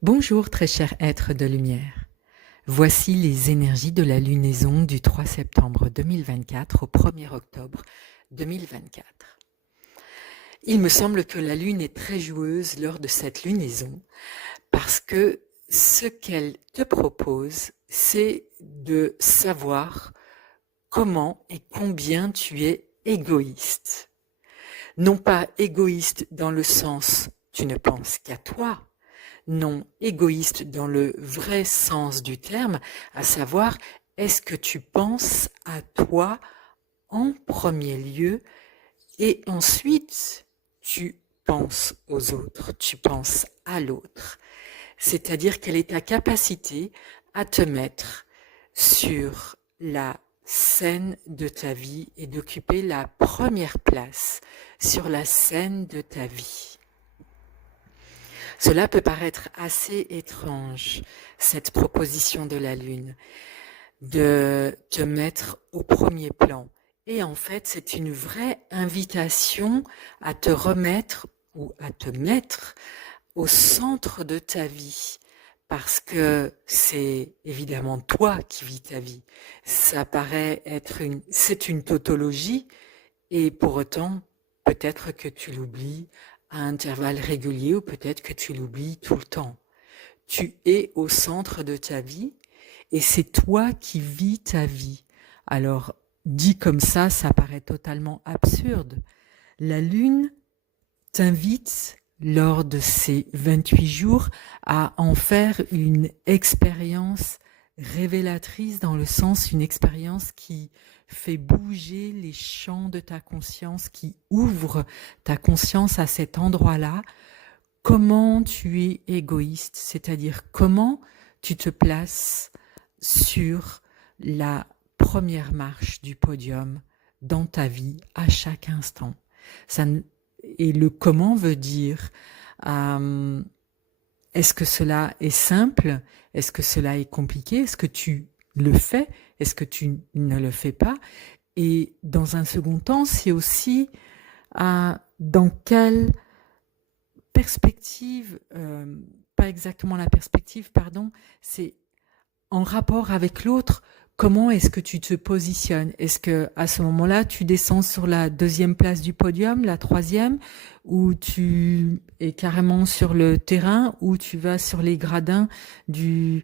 Bonjour très cher être de lumière. Voici les énergies de la lunaison du 3 septembre 2024 au 1er octobre 2024. Il me semble que la lune est très joueuse lors de cette lunaison parce que ce qu'elle te propose, c'est de savoir comment et combien tu es égoïste. Non pas égoïste dans le sens tu ne penses qu'à toi, non égoïste dans le vrai sens du terme, à savoir, est-ce que tu penses à toi en premier lieu et ensuite tu penses aux autres, tu penses à l'autre. C'est-à-dire quelle est ta capacité à te mettre sur la scène de ta vie et d'occuper la première place sur la scène de ta vie. Cela peut paraître assez étrange, cette proposition de la Lune, de te mettre au premier plan. Et en fait, c'est une vraie invitation à te remettre ou à te mettre au centre de ta vie. Parce que c'est évidemment toi qui vis ta vie. Ça paraît être c'est une tautologie et pour autant, peut-être que tu l'oublies à intervalles réguliers ou peut-être que tu l'oublies tout le temps. Tu es au centre de ta vie et c'est toi qui vis ta vie. Alors, dit comme ça paraît totalement absurde. La Lune t'invite, lors de ces 28 jours, à en faire une expérience révélatrice dans le sens une expérience qui fait bouger les champs de ta conscience, qui ouvre ta conscience à cet endroit-là. Comment tu es égoïste, c'est-à-dire comment tu te places sur la première marche du podium dans ta vie à chaque instant. Et le comment veut dire est-ce que cela est simple? Est-ce que cela est compliqué? Est-ce que tu le fais? Est-ce que tu ne le fais pas? Et dans un second temps, c'est aussi dans quelle perspective, pas exactement la perspective, pardon, c'est en rapport avec l'autre, comment est-ce que tu te positionnes? Est-ce que à ce moment-là, tu descends sur la deuxième place du podium, la troisième, ou tu es carrément sur le terrain, ou tu vas sur les gradins du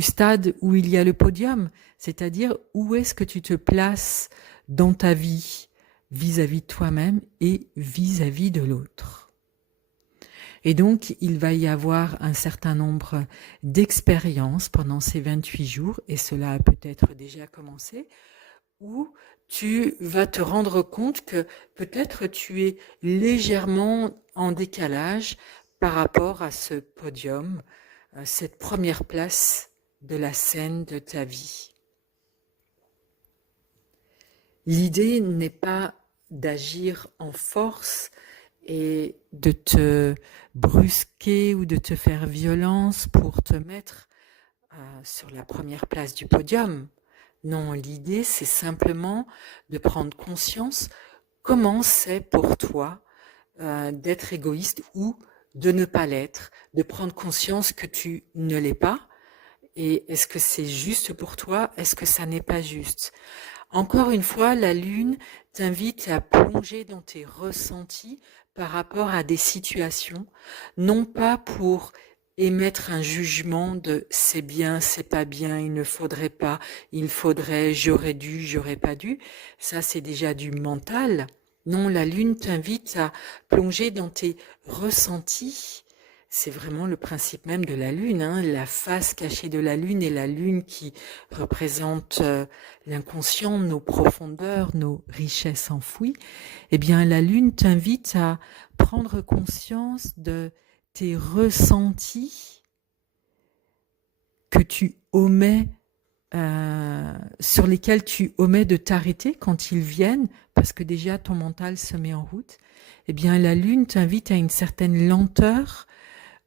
stade où il y a le podium? C'est-à-dire, où est-ce que tu te places dans ta vie vis-à-vis de toi-même et vis-à-vis de l'autre? Et donc, il va y avoir un certain nombre d'expériences pendant ces 28 jours, et cela a peut-être déjà commencé, où tu vas te rendre compte que peut-être tu es légèrement en décalage par rapport à ce podium, cette première place de la scène de ta vie. L'idée n'est pas d'agir en force et de te brusquer ou de te faire violence pour te mettre sur la première place du podium. Non, l'idée c'est simplement de prendre conscience comment c'est pour toi d'être égoïste ou de ne pas l'être, de prendre conscience que tu ne l'es pas. Et est-ce que c'est juste pour toi? Est-ce que ça n'est pas juste? Encore une fois, la Lune t'invite à plonger dans tes ressentis par rapport à des situations, non pas pour émettre un jugement de c'est bien, c'est pas bien, il ne faudrait pas, il faudrait, j'aurais dû, j'aurais pas dû. Ça, c'est déjà du mental. Non, la Lune t'invite à plonger dans tes ressentis. C'est vraiment le principe même de la Lune, hein, la face cachée de la Lune et la Lune qui représente l'inconscient, nos profondeurs, nos richesses enfouies. Eh bien, la Lune t'invite à prendre conscience de tes ressentis que tu omets, sur lesquels tu omets de t'arrêter quand ils viennent, parce que déjà ton mental se met en route. Eh bien, la Lune t'invite à une certaine lenteur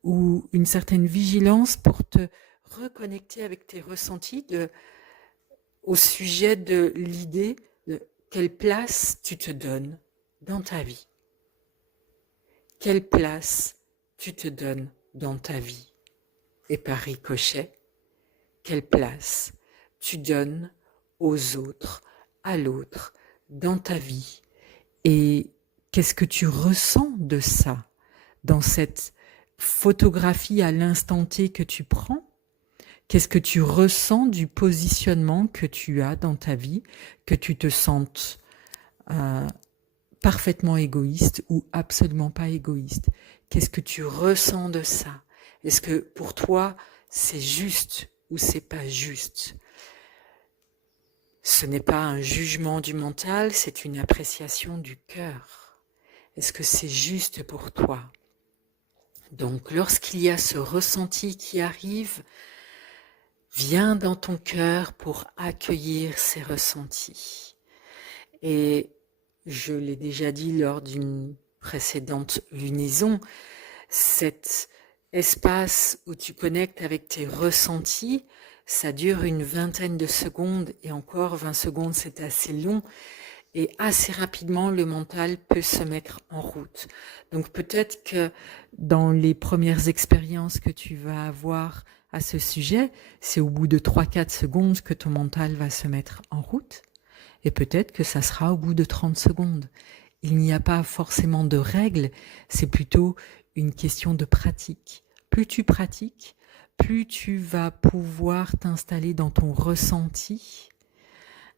ou une certaine vigilance pour te reconnecter avec tes ressentis au sujet de l'idée de quelle place tu te donnes dans ta vie. Quelle place tu te donnes dans ta vie. et par ricochet, quelle place tu donnes aux autres, à l'autre, dans ta vie, et qu'est-ce que tu ressens de ça dans cette photographie à l'instant T que tu prends? Qu'est-ce que tu ressens du positionnement que tu as dans ta vie, que tu te sentes parfaitement égoïste ou absolument pas égoïste? Qu'est-ce que tu ressens de ça? Est-ce que pour toi c'est juste ou c'est pas juste? Ce n'est pas un jugement du mental, c'est une appréciation du cœur. Est-ce que c'est juste pour toi? Donc lorsqu'il y a ce ressenti qui arrive, viens dans ton cœur pour accueillir ces ressentis. Et je l'ai déjà dit lors d'une précédente lunaison, cet espace où tu connectes avec tes ressentis, ça dure une vingtaine de secondes, et encore 20 secondes c'est assez long, et assez rapidement le mental peut se mettre en route. Donc peut-être que dans les premières expériences que tu vas avoir à ce sujet, c'est au bout de 3-4 secondes que ton mental va se mettre en route, et peut-être que ça sera au bout de 30 secondes. Il n'y a pas forcément de règles, c'est plutôt une question de pratique. Plus tu pratiques, plus tu vas pouvoir t'installer dans ton ressenti,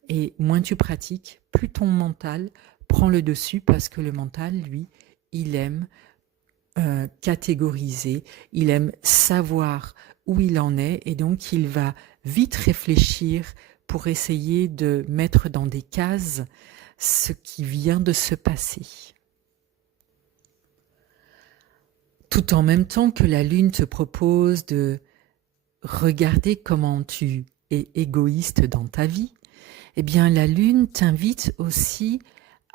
et moins tu pratiques, plus ton mental prend le dessus, parce que le mental, lui, il aime catégoriser, il aime savoir où il en est, et donc il va vite réfléchir pour essayer de mettre dans des cases ce qui vient de se passer. Tout en même temps que la Lune te propose de regarder comment tu es égoïste dans ta vie, eh bien la Lune t'invite aussi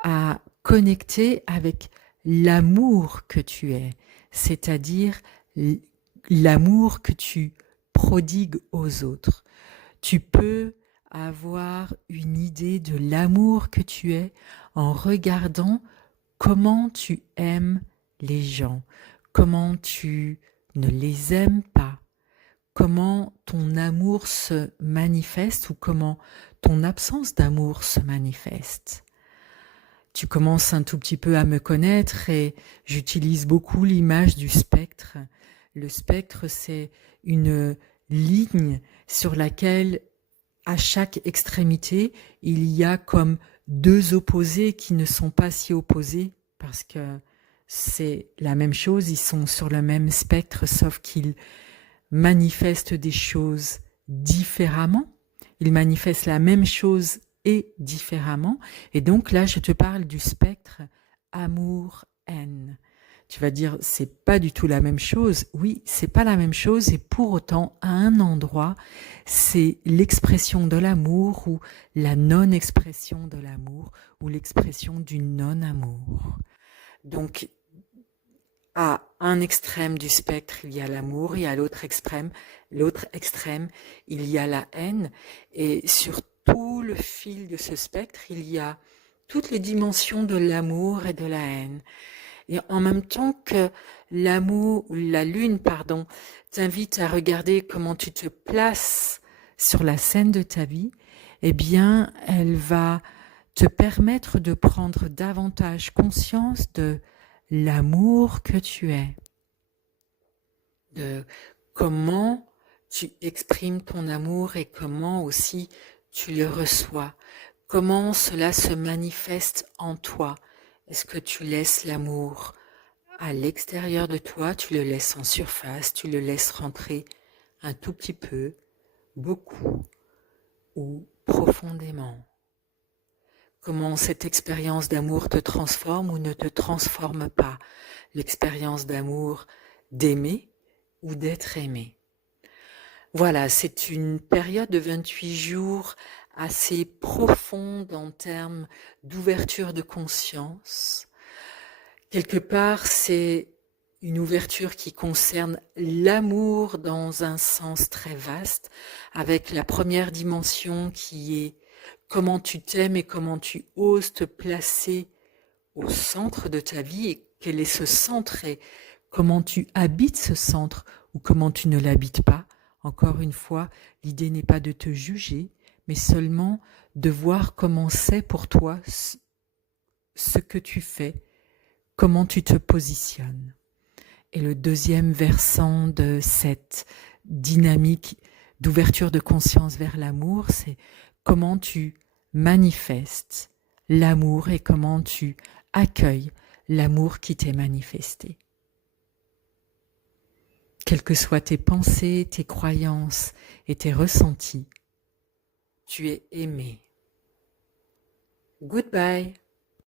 à connecter avec l'amour que tu es, c'est-à-dire l'amour que tu prodigues aux autres. Tu peux avoir une idée de l'amour que tu es en regardant comment tu aimes les gens, comment tu ne les aimes pas, comment ton amour se manifeste ou comment ton absence d'amour se manifeste. Tu commences un tout petit peu à me connaître et j'utilise beaucoup l'image du spectre. Le spectre, c'est une ligne sur laquelle, à chaque extrémité, il y a comme deux opposés qui ne sont pas si opposés parce que c'est la même chose, ils sont sur le même spectre, sauf qu'ils manifestent des choses différemment. Ils manifestent la même chose et différemment. Et donc là, je te parle du spectre amour-haine. Tu vas dire, c'est pas du tout la même chose. Oui, c'est pas la même chose, et pour autant, à un endroit, c'est l'expression de l'amour ou la non-expression de l'amour ou l'expression du non-amour. Donc, à un extrême du spectre, il y a l'amour, et à l'autre extrême, il y a la haine. Et sur tout le fil de ce spectre, il y a toutes les dimensions de l'amour et de la haine. Et en même temps que la Lune, t'invite à regarder comment tu te places sur la scène de ta vie, eh bien, elle va te permettre de prendre davantage conscience de l'amour que tu es, de comment tu exprimes ton amour et comment aussi tu le reçois, comment cela se manifeste en toi. Est-ce que tu laisses l'amour à l'extérieur de toi, tu le laisses en surface, tu le laisses rentrer un tout petit peu, beaucoup ou profondément? Comment cette expérience d'amour te transforme ou ne te transforme pas? L'expérience d'amour, d'aimer ou d'être aimé. Voilà, c'est une période de 28 jours assez profonde en termes d'ouverture de conscience. Quelque part, c'est une ouverture qui concerne l'amour dans un sens très vaste, avec la première dimension qui est comment tu t'aimes et comment tu oses te placer au centre de ta vie, et quel est ce centre et comment tu habites ce centre, ou ou comment tu ne l'habites pas. Encore une fois, l'idée n'est pas de te juger, mais seulement de voir comment c'est pour toi ce que tu fais, comment tu te positionnes. Et le deuxième versant de cette dynamique d'ouverture de conscience vers l'amour, c'est comment tu manifestes l'amour et comment tu accueilles l'amour qui t'est manifesté. Quelles que soient tes pensées, tes croyances et tes ressentis, tu es aimé. Goodbye.